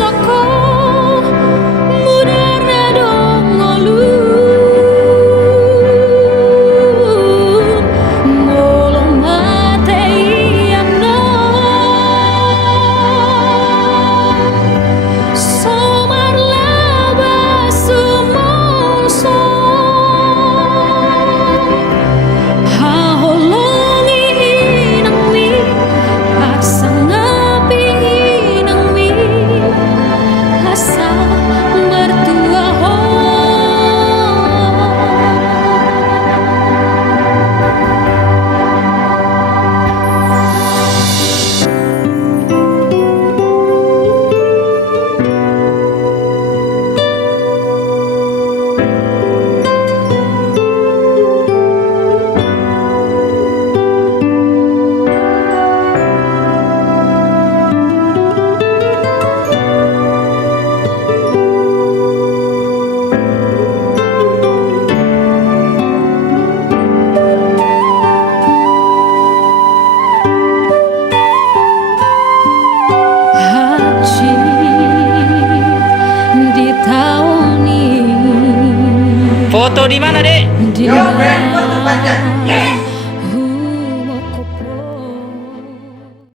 saka mudara dongolu molo mate iamno somar laba sumongso haholongi inangwi aksangapi inangwi asa mertua ho haji di tahun ini Foto di mana, Dek? di Yo, Ben, foto panjang. Yes.